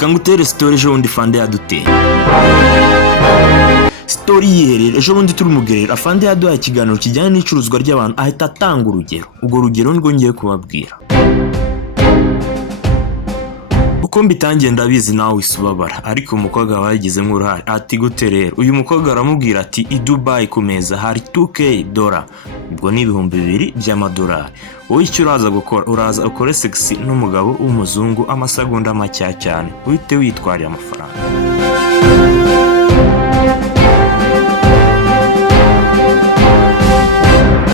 reka ngutere story ejo bundi Afande yaduteye. Story yiherera ejo bundi turi mugerera Afande yaduhaye ikiganiro kijyanye n'icuruzwa ry'abantu ahita atanga urugero. Ubwo rugero nirwo ngiye kubabwira. Uko mbitangiye ndabizi nawe wisubabara, ariko umukobwa wagizemo uruhare ati gute rero. Uyu mukobwa aramubwira ati i Dubai ku meza hari 2k dola, ubwo ni $2,000 by'amadolari. Wowe icyo uraza gukora, uraza ukore sexy n'umugabo w'umuzungu amasegonda make cyane, uhite witwarira amafaranga.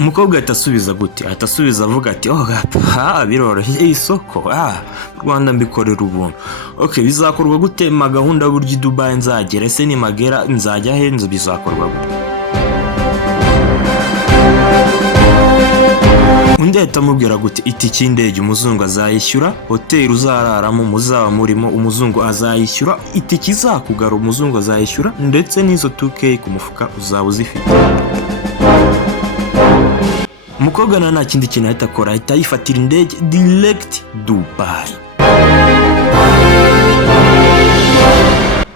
Umukobwa atasubiza gute? Atasubiza avuga ati biroroshye isoko Rwanda mbikorera ubuntu. Okay, bizakorwa gute? Magahunda buryo Dubai nzagera, ese ni magera nzajya henze bizakorwa gute? Undi atamubwira gute itike y'indege umuzungu azayishyura, hotel uzararamo muzaba murimo umuzungu azayishyura, itike izakugara umuzungu azayishyura, ndetse n'izo 2k ku mufuka uzaba uzifite. Umukobwa nta kindi kintu ahita akora, ahita yifatira indege direct Dubai.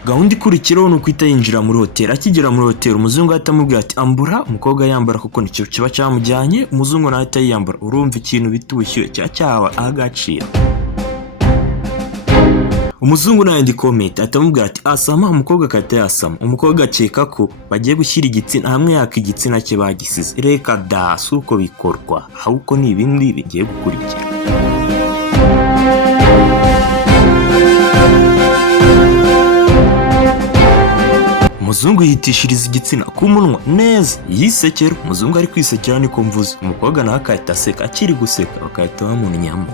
Gahunda ikurikiraho ni ukwita yinjira muri hotel. Akigera muri hotel umuzungu ahita amubwira ati ambura, umukobwa yambara kuko nicyo kiba cyamujyanye, umuzungu nawe ahita yiyambara. Urumva ikintu bitushyuye cyaba agaciro. Umuzungu nawe ndi comment atamubwira ati asama, umukobwa akahita yasama. Umukobwa akeka ko bagiye gushyira igitsina hamwe, yaka igitsina cye bagisize. Reka da, si uko bikorwa, ahubwo ni ibindi bigiye gukurikira. Umuzungu yitishiriza igitsina ku munwa neza yisekera. Umuzungu ari kwisekera niko mvuze. Umukobwa nawe akahita aseka, akiri guseka bakahita bamunyamo.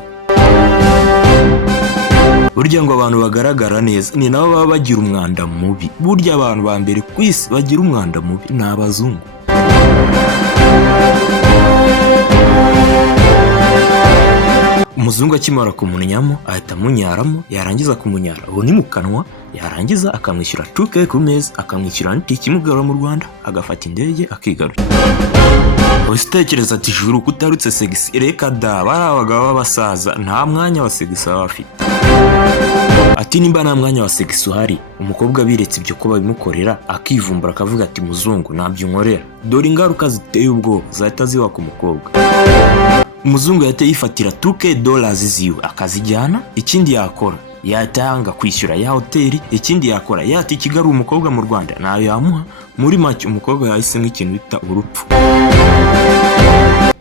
Burya ngo abantu bagaragara neza ni nabo baba bagira umwanda mubi. Burya abantu ba mbere ku isi bagira umwanda mubi ni abazungu. Umuzungu akimara kumunyamo ahita amunyaramo, yarangiza kumunyara ubu ni mu kanwa, yarangiza akamwishyura 2k ku meza, akamwishyura n'itike imugara mu Rwanda, agafata indege akigarura. Usitekereza ati juru kutarutse sexy. Reka da, bari abagabo b'abasaza nta mwanya wa sexy baba bafite. Ati nimba nta mwanya wa sexy uhari, umukobwa biretse ibyo ko babimukorera akivumbura akavuga ati muzungu ntabyo nkorera, dore ingaruka ziteye ubwoba zahita ziba ku mukobwa. Umuzungu yahita yifatira 2k dollars ziwe akazijyana. Ikindi yakora yatanga kwishyura ya hoteli, ikindi yakora yati ikigaru umukobwa mu Rwanda nayo yamuha. Muri make umukobwa yahise nk'ikintu bita urupfu.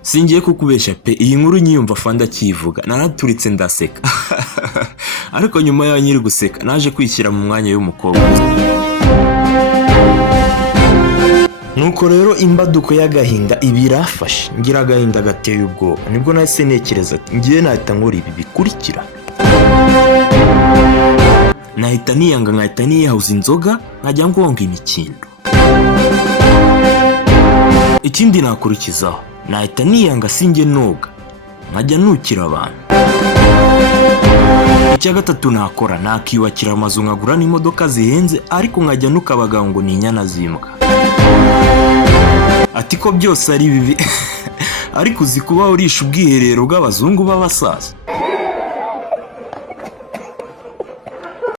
Singiye kukubesha pe, iyi nkuru nyiyumva Afande akivuga naraturitse ndaseka. Ariko nyuma ya nyiri guseka naje kwishyira mu mwanya y'umukobwa. Nuko rero imbaduko y'agahinda ibirafashe, ngira agahinda gateye ubwoba. Nibwo nahise ntekereza ati ngiye nahita nkora ibi bikurikira. Nahita niyanga, nkahita niyahuza inzoga, nkajya ngonga imikindo. Ikindi nakurikizaho, nahita niyanga singe noga, nkajya nukira abantu. Icya gatatu nakora, nakiyubakira amazu nkagura n'imodoka zihenze, ariko nkajya nukabaga ngo ni inyana zimbwa. Ati ko byose ari bibi ariko uzi kuba urisha ubwiherero bw'abazungu b'abasaza.